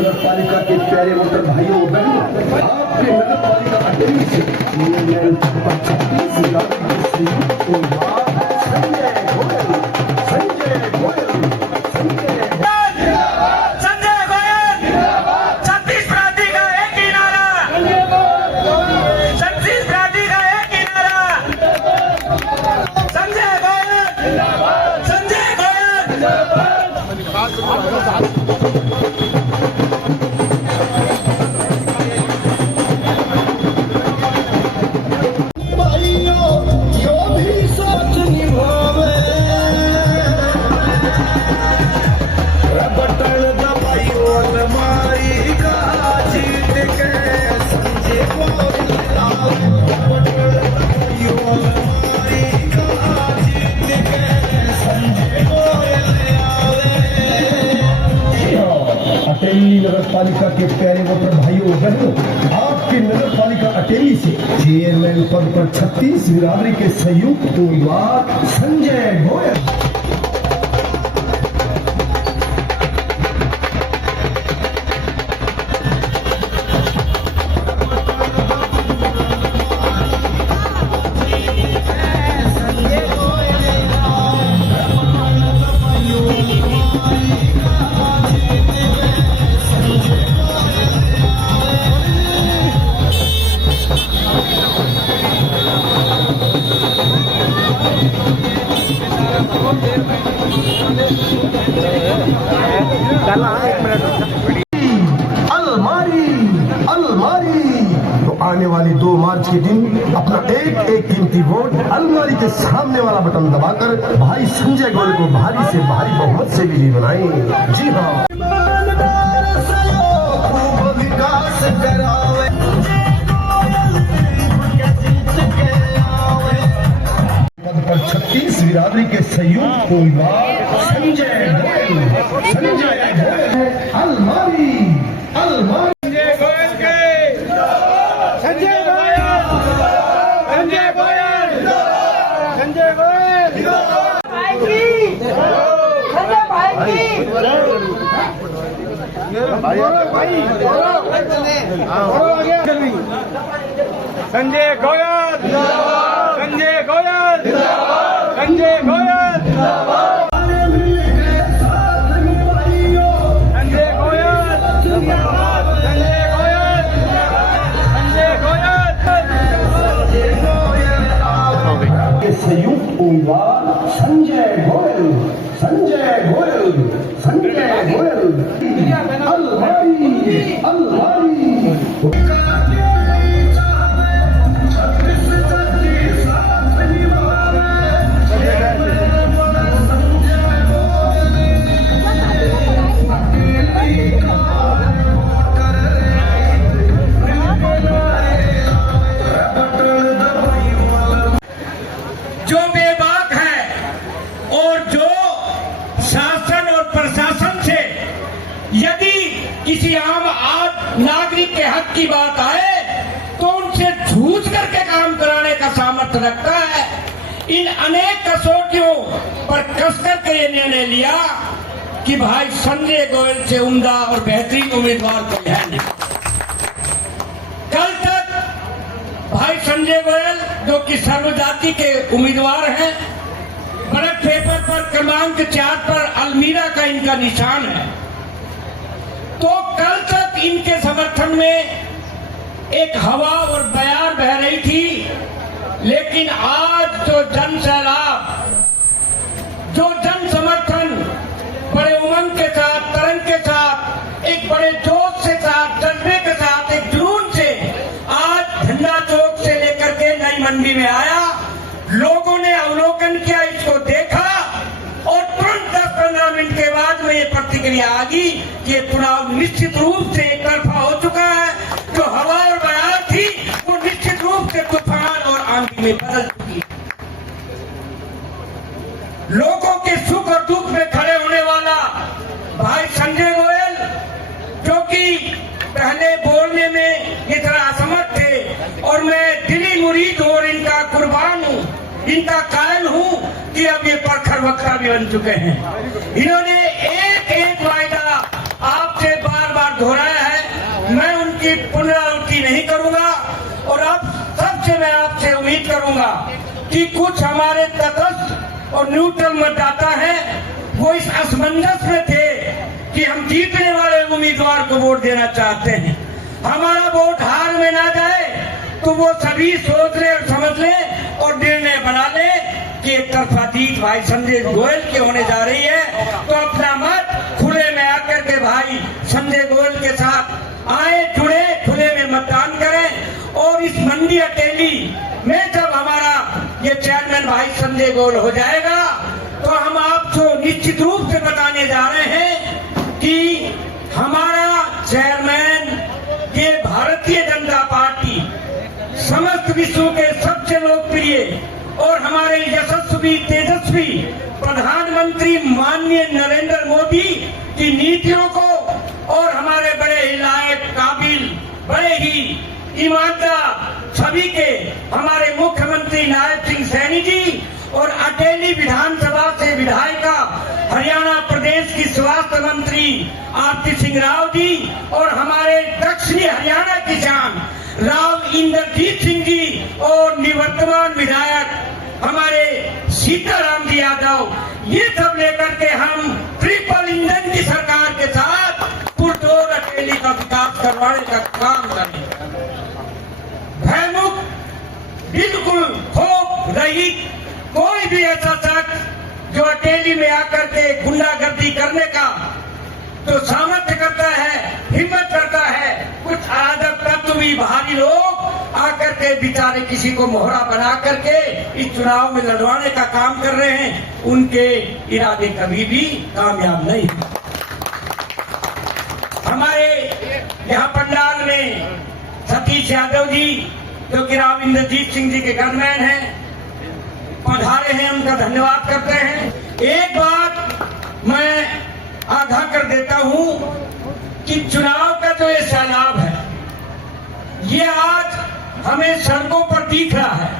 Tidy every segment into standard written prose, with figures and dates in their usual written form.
नगर पालिका के प्यारे वोटर भाइयों बहनों, आपके नगर पालिका अटेली से चेयरमैन पद पर 36 संजय गोयल, संजय गोयल, संजय नगर पालिका के प्यारे वोटर भाइयों बहनों, आपके नगर पालिका अटेली से चेयरमैन पद पर 36 बिरादरी के संयुक्त उम्मीदवार संजय गोयल। अलमारी अलमारी तो आने वाली 2 मार्च के दिन अपना एक कीमती वोट अलमारी के सामने वाला बटन दबाकर भाई संजय गोयल को भारी से भारी बहुमत से विजयी बनाएं। जी हाँ, पद पर 36 बिरादरी के संयुक्त उम्मीदवार संजय गोयल, संजय गोयल। अलमारी अलमारी संजय गोयल के संजय गोयल, संजय गोयल, संजय गोयल भाई की, संजय भाई की भाई संजय गोयल, संजय गोयल, संजय गोयल। संयुक्त उम्मीदवार संजय गोयल, संजय गोयल, संजय गोयल। अलमारी अलमारी जो बेबाक है और जो शासन और प्रशासन से यदि किसी आम नागरिक के हक की बात आए तो उनसे झूठ करके काम कराने का सामर्थ्य रखता है। इन अनेक कसौटियों पर कस करके ये निर्णय लिया कि भाई संजय गोयल से उम्दा और बेहतरीन उम्मीदवार कोई है नहीं। कल तक भाई संजय गोयल जो कि सर्वजाति के उम्मीदवार हैं, बैलेट पेपर पर क्रमांक 4 पर अलमीरा का इनका निशान है, तो कल तक इनके समर्थन में एक हवा और बयार बह रही थी। लेकिन आज जो जन सैलाब, जो जन समर्थन बड़े उमंग के साथ, तरंग के साथ, एक बड़े जोश के साथ, जज्बे के साथ, एक जुनून से आज झंडा चौक से लेकर के नई मंडी में आया। लोगों ने अवलोकन किया, इसको देखा और तुरंत 10-15 मिनट के बाद में ये प्रतिक्रिया आ गई कि ये चुनाव निश्चित रूप से एक तरफा हो चुका है। जो हवा और बयार थी वो निश्चित रूप से तूफान और आंधी में बदल चुकी है। लोगों के सुख और दुख में खड़े होने वाला भाई संजय गोयल, जो कि पहले बोलने में इस तरह असमर्थ थे और मैं दिली मुरीद और इनका कुर्बान हूँ, इनका कायल हूँ कि अब ये प्रखर वक्ता भी बन चुके हैं। इन्होंने एक वायदा आपसे बार बार दोहराया उसकी पुनरावृत्ति नहीं करूंगा। और अब सबसे मैं आपसे उम्मीद करूंगा कि कुछ हमारे तटस्थ और न्यूट्रल मतदाता हैं, वो इस असमंजस में थे कि हम जीतने वाले उम्मीदवार को वोट देना चाहते हैं, हमारा वोट हार में ना जाए, तो वो सभी सोच ले और समझ ले और निर्णय बना ले कि एक तरफा जीत भाई संजय गोयल की होने जा रही है। तो अपना मत खुले में आकर के भाई संजय गोयल के साथ आए, जुड़े, खुले में मतदान करें। और इस मंडी अटेली में जब हमारा ये चेयरमैन भाई संजय गोयल हो जाएगा, तो हम आपको निश्चित रूप से बताने जा रहे हैं कि हमारा चेयरमैन, ये भारतीय जनता पार्टी समस्त विश्व के सबसे लोकप्रिय और हमारे यशस्वी तेजस्वी प्रधानमंत्री माननीय नरेंद्र मोदी की नीतियों को और हमारे बड़े ही लायक, काबिल, बड़े ही ईमानदार छवि के हमारे मुख्यमंत्री नायब सिंह सैनी जी और अटेली विधानसभा से विधायिका हरियाणा प्रदेश की स्वास्थ्य मंत्री आरती सिंह राव जी और हमारे दक्षिणी हरियाणा की जान राव इंद्रजीत सिंह जी और निवर्तमान विधायक हमारे सीताराम जी यादव, ये सब लेकर के हम ट्रिपल इंजन की सरकार के साथ पुरजोर अटेली का विकास करवाने का काम करेंगे। भयमुक्त, बिल्कुल खौफ रहित कोई भी ऐसा शख्स जो अटेली में आकर के गुंडागर्दी करने का तो सामर्थ्य करता है, हिम्मत करता है, कुछ अराजक तत्व भी बाहरी लोग आकर के बेचारे किसी को मोहरा बना करके इस चुनाव में लड़वाने का काम कर रहे हैं, उनके इरादे कभी भी कामयाब नहीं। हमारे यहाँ पंडाल में सतीश यादव जी जो कि राव इंद्रजीत सिंह जी के गनमैन हैं, पधारे हैं, उनका धन्यवाद करते हैं। एक बात मैं आगाह कर देता हूं कि चुनाव का जो ये सैलाब है, ये आज हमें सड़कों पर दिख रहा है।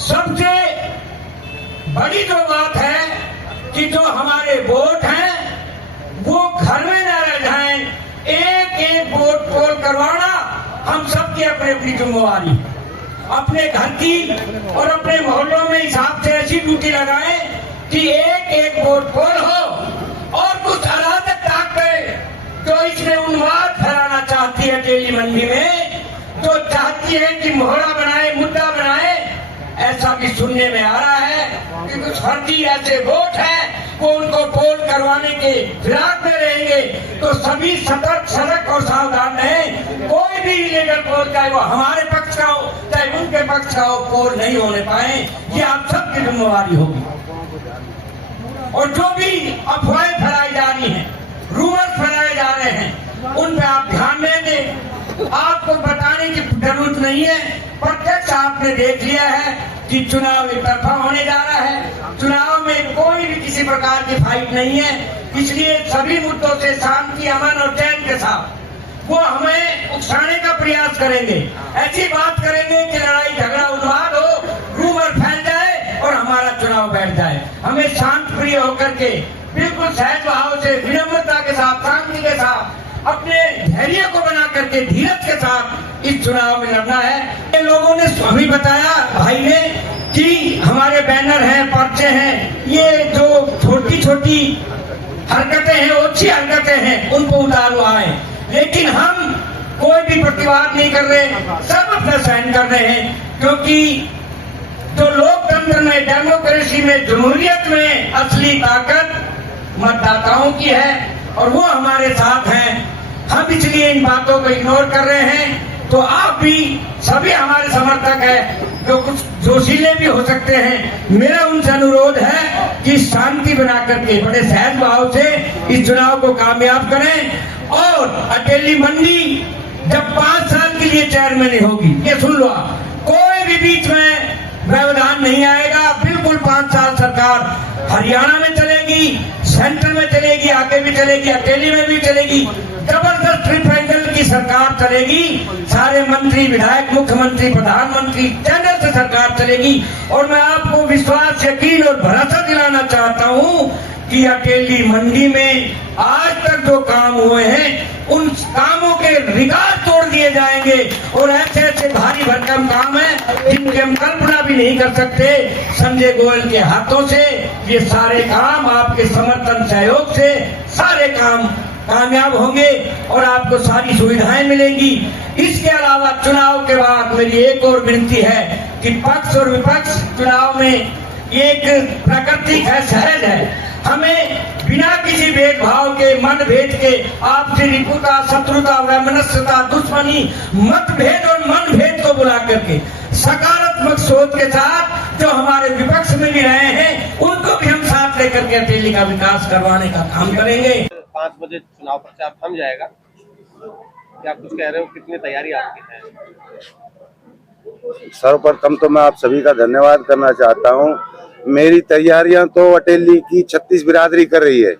सबसे बड़ी जो बात है कि जो हमारे वोट हैं वो घर में न रह जाएं, एक एक वोट पोल करवाना हम सबकी अपनी अपनी जिम्मेवारी, अपने घर की और अपने मोहल्लों में हिसाब से ऐसी ड्यूटी लगाएं कि एक एक वोट पोल हो। और कुछ अराजक ताकतें जो इसमें उन्माद फैलाना चाहती है अटेली मंडी में, जो चाहती है कि मोहरा बनाए, मुद्दा बनाए, ऐसा भी सुनने में आ रहा है कि कुछ फर्जी ऐसे वोट हैं वो उनको पोल करवाने के फिराक में रहेंगे। तो सभी सतर्क, सजग और सावधान रहें। कोई भी इलीगल पोल, चाहे वो हमारे पक्ष का हो चाहे उनके पक्ष का हो, पोल नहीं होने पाए, ये आप सबकी जिम्मेवारी होगी। और जो भी अफवाहें फैलाई जा रही हैं, रूमर फैलाए जा रहे हैं, उन पे आप ध्यान देंगे। आपको बताने की जरूरत नहीं है, प्रत्यक्ष आपने देख लिया है कि चुनाव एक तरफा होने जा रहा है। चुनाव में कोई भी किसी प्रकार की फाइट नहीं है, इसलिए सभी मुद्दों से शांति, अमन और चैन के साथ वो हमें उकसाने का प्रयास करेंगे। ऐसी बात करेंगे कि लड़ाई झगड़ा उन्माद हो, रूमर फैल जाए और हमारा चुनाव बैठ जाए। हमें शांत प्रिय होकर के बिल्कुल सहज भाव से, विनम्रता के साथ, शांति के साथ, अपने धैर्य को बना करके, धीरज के साथ इस चुनाव में लड़ना है। ये लोगों ने अभी बताया भाई ने कि हमारे बैनर हैं, पर्चे हैं, ये जो छोटी छोटी हरकतें हैं, अच्छी हरकतें हैं, उनको उतारो आए। लेकिन हम कोई भी प्रतिवाद नहीं कर रहे, सब अपना सहन कर रहे हैं, क्योंकि जो लोकतंत्र में, डेमोक्रेसी में, जमहूरियत में असली ताकत मतदाताओं की है और वो हमारे साथ हैं। हम इसलिए इन बातों को इग्नोर कर रहे हैं। तो आप भी सभी हमारे समर्थक हैं, जो कुछ जोशीले भी हो सकते हैं, मेरा उनसे अनुरोध है कि शांति बना करके बड़े सहज भाव से इस चुनाव को कामयाब करें। और अटेली मंडी जब 5 साल के लिए चेयरमैन होगी, ये सुन लो, कोई भी बीच में व्यवधान नहीं आएगा। बिल्कुल 5 साल सरकार हरियाणा में चलेगी, सेंटर में चलेगी, आगे भी चलेगी, अटेली में भी चलेगी, जबरदस्त ट्रिपल की सरकार चलेगी। सारे मंत्री, विधायक, मुख्यमंत्री, प्रधानमंत्री चैनल से सरकार चलेगी। और मैं आपको विश्वास, यकीन और भरोसा दिलाना चाहता हूं कि अटेली मंडी में आज तक जो काम हुए हैं, उन कामों के रिकॉर्ड तोड़ दिए दिए जाएंगे और ऐसे ऐसे भारी भरकम काम है जिनकी हम कल्पना भी नहीं कर सकते। संजय गोयल के हाथों से ये सारे काम, आपके समर्थन सहयोग से सारे काम कामयाब होंगे और आपको सारी सुविधाएं मिलेंगी। इसके अलावा चुनाव के बाद मेरी एक और विनती है कि पक्ष और विपक्ष चुनाव में एक प्राकृतिक है, सहज है। हमें बिना किसी भेदभाव के, मतभेद के, आपसी रिपुता, शत्रुता, वैमनस्यता, दुश्मनी, मतभेद और मनभेद को बुला करके सकारात्मक सोच के साथ जो हमारे विपक्ष में भी रहे हैं उनको भी हम साथ लेकर के अटेली का विकास करवाने का काम करेंगे। 5 बजे चुनाव प्रचार थम जाएगा, क्या कुछ कह रहे हो, कितनी तैयारी आपकी है? सर्वप्रथम तो मैं आप सभी का धन्यवाद करना चाहता हूं। मेरी तैयारियां तो अटेली की 36 बिरादरी कर रही है।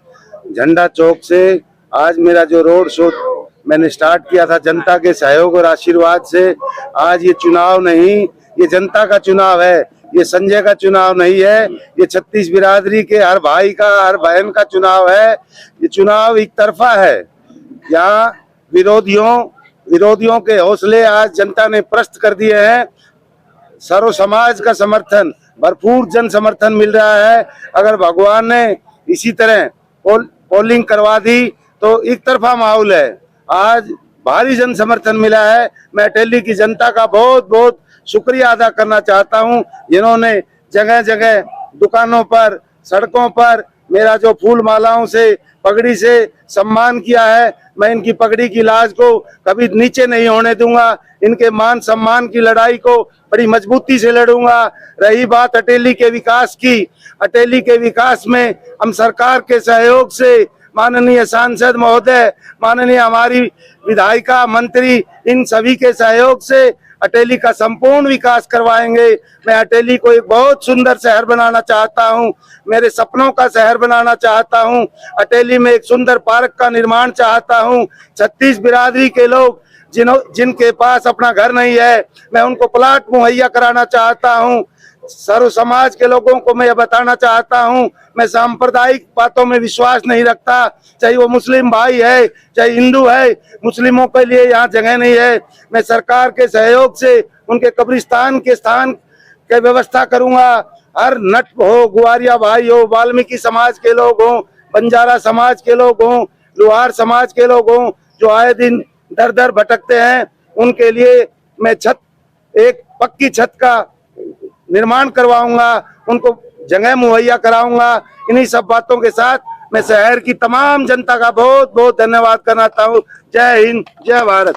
झंडा चौक से आज मेरा जो रोड शो मैंने स्टार्ट किया था जनता के सहयोग और आशीर्वाद से, आज ये चुनाव नहीं, ये जनता का चुनाव है, ये संजय का चुनाव नहीं है, ये 36 बिरादरी के हर भाई का, हर बहन का चुनाव है। ये चुनाव एक तरफा है। यहाँ विरोधियों के हौसले आज जनता ने प्रस्त कर दिए हैं। सर्व समाज का समर्थन, भरपूर जन समर्थन मिल रहा है। अगर भगवान ने इसी तरह पोलिंग करवा दी तो एक तरफा माहौल है। आज भारी जन समर्थन मिला है। मैं अटेली की जनता का बहुत बहुत शुक्रिया अदा करना चाहता हूं, जिन्होंने जगह जगह दुकानों पर, सड़कों पर मेरा जो फूल मालाओं से, पगड़ी से सम्मान किया है। मैं इनकी पगड़ी की लाज को कभी नीचे नहीं होने दूंगा। इनके मान सम्मान की लड़ाई को बड़ी मजबूती से लड़ूंगा। रही बात अटेली के विकास की, अटेली के विकास में हम सरकार के सहयोग से, माननीय सांसद महोदय, माननीय हमारी विधायिका, मंत्री, इन सभी के सहयोग से अटेली का संपूर्ण विकास करवाएंगे। मैं अटेली को एक बहुत सुंदर शहर बनाना चाहता हूं, मेरे सपनों का शहर बनाना चाहता हूं। अटेली में एक सुंदर पार्क का निर्माण चाहता हूं। 36 बिरादरी के लोग जिनके पास अपना घर नहीं है, मैं उनको प्लाट मुहैया कराना चाहता हूं। सर्व समाज के लोगों को मैं यह बताना चाहता हूं, मैं सांप्रदायिक बातों में विश्वास नहीं रखता। चाहे वो मुस्लिम भाई है, चाहे हिंदू है, मुस्लिमों के लिए यहाँ जगह नहीं है। मैं सरकार के सहयोग से उनके कब्रिस्तान के स्थान के व्यवस्था करूंगा। हर नट हो, ग्वारिया भाई हो, वाल्मीकि समाज के लोग हों, बंजारा समाज के लोग हों, लोहार समाज के लोग हों, जो आए दिन दर दर भटकते हैं, उनके लिए मैं एक पक्की छत का निर्माण करवाऊंगा, उनको जगह मुहैया कराऊंगा। इन्हीं सब बातों के साथ मैं शहर की तमाम जनता का बहुत बहुत धन्यवाद करना चाहता हूँ। जय हिंद, जय भारत।